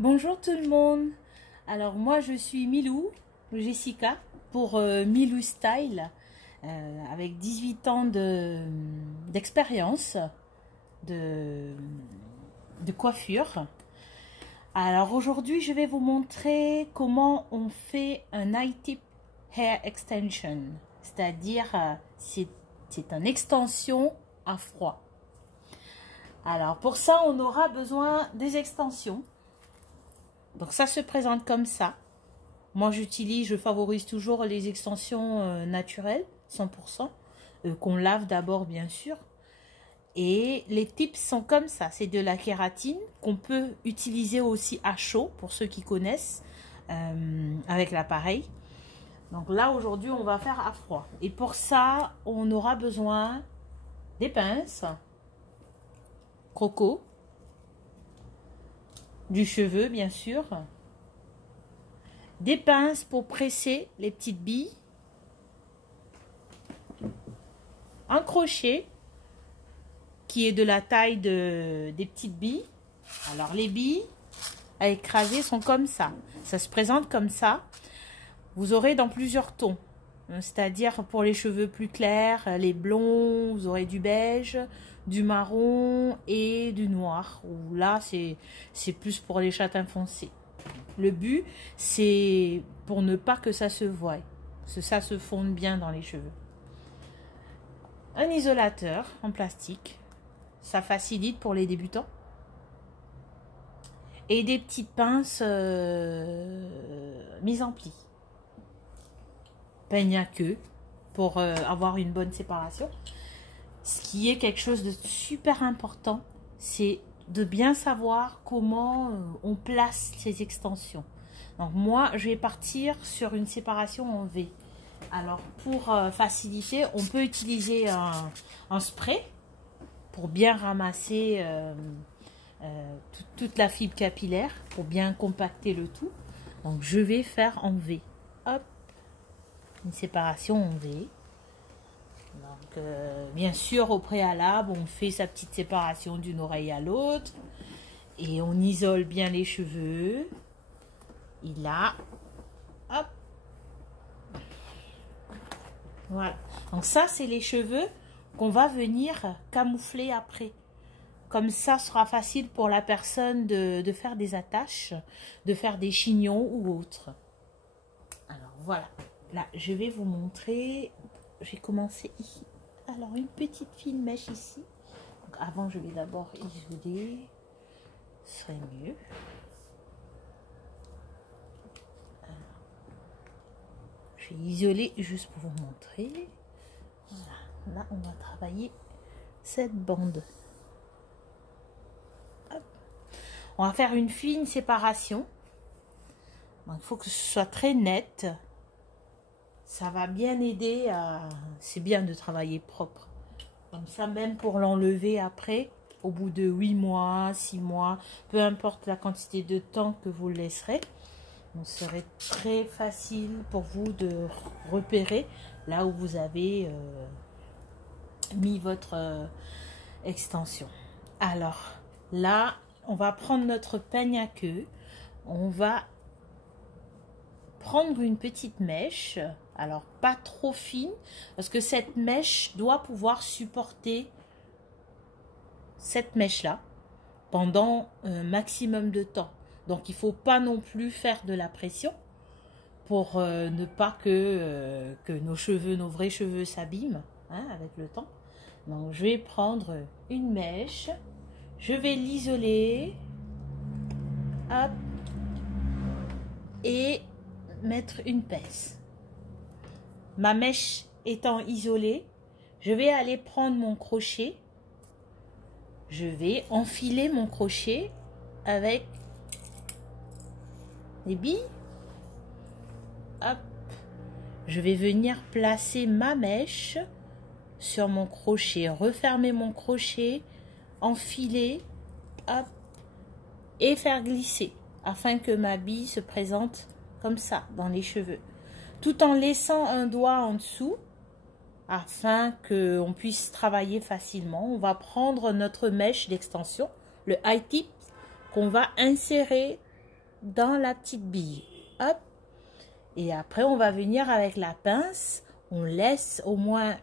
Bonjour tout le monde. Alors moi je suis Milou, Jessica pour Milou Style avec 18 ans d'expérience de, de coiffure. Alors aujourd'hui je vais vous montrer comment on fait un I-tip hair extension, c'est-à-dire c'est une extension à froid. Alors pour ça on aura besoin des extensions. Donc ça se présente comme ça. Moi je favorise toujours les extensions naturelles, 100%, qu'on lave d'abord bien sûr. Et les tips sont comme ça, c'est de la kératine qu'on peut utiliser aussi à chaud pour ceux qui connaissent avec l'appareil. Donc là aujourd'hui on va faire à froid. Et pour ça on aura besoin des pinces, croco, du cheveu bien sûr, des pinces pour presser les petites billes, un crochet qui est de la taille des petites billes. Alors les billes à écraser sont comme ça se présente comme ça. Vous aurez dans plusieurs tons, c'est-à-dire pour les cheveux plus clairs, les blonds, vous aurez du beige, du marron et du noir, ou là c'est plus pour les châtains foncés. Le but c'est pour ne pas que ça se voie, que ça se fonde bien dans les cheveux. Un isolateur en plastique, ça facilite pour les débutants, et des petites pinces mises en pli, peigne à queue pour avoir une bonne séparation. Ce qui est quelque chose de super important, c'est de bien savoir comment on place ces extensions. Donc moi, je vais partir sur une séparation en V. Alors pour faciliter, on peut utiliser un spray pour bien ramasser toute la fibre capillaire, pour bien compacter le tout. Donc je vais faire en V. Hop, une séparation en V. Donc, bien sûr, au préalable, on fait sa petite séparation d'une oreille à l'autre. Et on isole bien les cheveux. Et là, hop. Voilà. Donc ça, c'est les cheveux qu'on va venir camoufler après. Comme ça sera facile pour la personne de faire des attaches, de faire des chignons ou autre. Alors, voilà. Là, je vais vous montrer... Je vais commencer ici. Alors, une petite fine mèche ici. Donc, avant, je vais d'abord isoler. Ce serait mieux. Alors, je vais isoler juste pour vous montrer. Voilà. Là, on va travailler cette bande. Hop. On va faire une fine séparation. Donc, il faut que ce soit très net. Ça va bien aider à... C'est bien de travailler propre. Comme ça, même pour l'enlever après, au bout de 8 mois, 6 mois, peu importe la quantité de temps que vous le laisserez, ce serait très facile pour vous de repérer là où vous avez mis votre extension. Alors, là, on va prendre notre peigne à queue. On va prendre une petite mèche, alors pas trop fine, parce que cette mèche doit pouvoir supporter cette mèche là pendant un maximum de temps. Donc il faut pas non plus faire de la pression pour ne pas que nos cheveux, nos vrais cheveux s'abîment avec le temps. Donc je vais prendre une mèche, je vais l'isoler, hop, et mettre une pince. Ma mèche étant isolée, je vais aller prendre mon crochet. Je vais enfiler mon crochet avec les billes. Hop. Je vais venir placer ma mèche sur mon crochet, refermer mon crochet, enfiler, hop, et faire glisser afin que ma bille se présente comme ça dans les cheveux, tout en laissant un doigt en dessous afin qu'on puisse travailler facilement. On va prendre notre mèche d'extension, le I-tip, qu'on va insérer dans la petite bille. Hop. Et après, on va venir avec la pince. On laisse au moins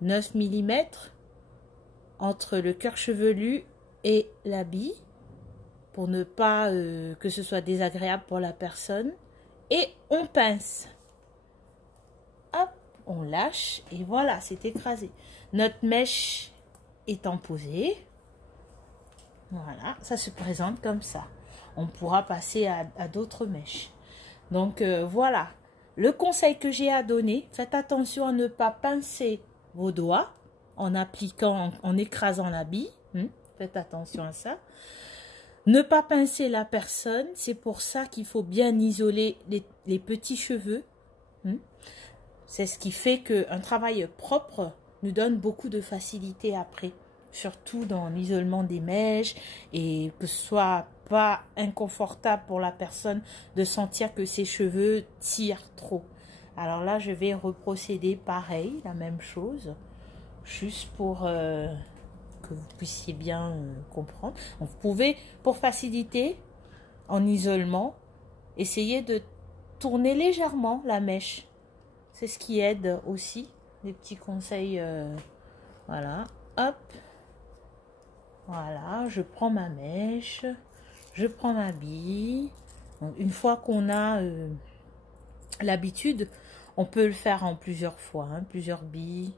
9 mm entre le cuir chevelu et la bille pour ne pas que ce soit désagréable pour la personne. Et on pince. Hop, on lâche et voilà, c'est écrasé. Notre mèche étant posée, voilà, ça se présente comme ça. On pourra passer à d'autres mèches. Donc voilà, le conseil que j'ai à donner, faites attention à ne pas pincer vos doigts en appliquant, en écrasant la bille. Faites attention à ça. Ne pas pincer la personne, c'est pour ça qu'il faut bien isoler les petits cheveux. C'est ce qui fait qu'un travail propre nous donne beaucoup de facilité après. Surtout dans l'isolement des mèches et que ce soit pas inconfortable pour la personne de sentir que ses cheveux tirent trop. Alors là, je vais reprocéder pareil, la même chose, juste pour que vous puissiez bien comprendre. Donc, vous pouvez, pour faciliter, en isolement, essayer de tourner légèrement la mèche. C'est ce qui aide aussi, des petits conseils. Voilà, hop. Voilà, je prends ma mèche, je prends ma bille. Donc, une fois qu'on a l'habitude, on peut le faire en plusieurs fois, plusieurs billes.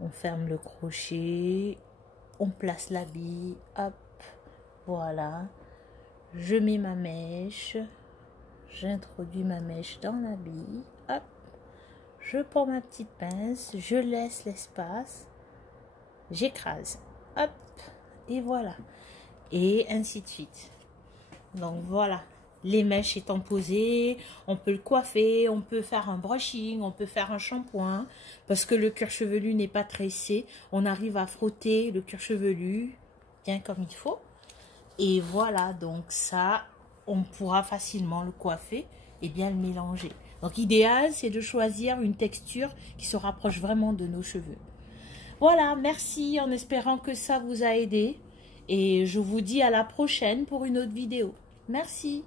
On ferme le crochet, on place la bille, hop, voilà. Je mets ma mèche, j'introduis ma mèche dans la bille, hop. Je prends ma petite pince, je laisse l'espace, j'écrase, hop. Et voilà, et ainsi de suite. Donc voilà, les mèches étant posées, on peut le coiffer, on peut faire un brushing, on peut faire un shampoing, parce que le cuir chevelu n'est pas tressé, on arrive à frotter le cuir chevelu bien comme il faut. Et voilà, donc ça, on pourra facilement le coiffer et bien le mélanger. Donc l'idéal, c'est de choisir une texture qui se rapproche vraiment de nos cheveux. Voilà, merci, en espérant que ça vous a aidé. Et je vous dis à la prochaine pour une autre vidéo. Merci.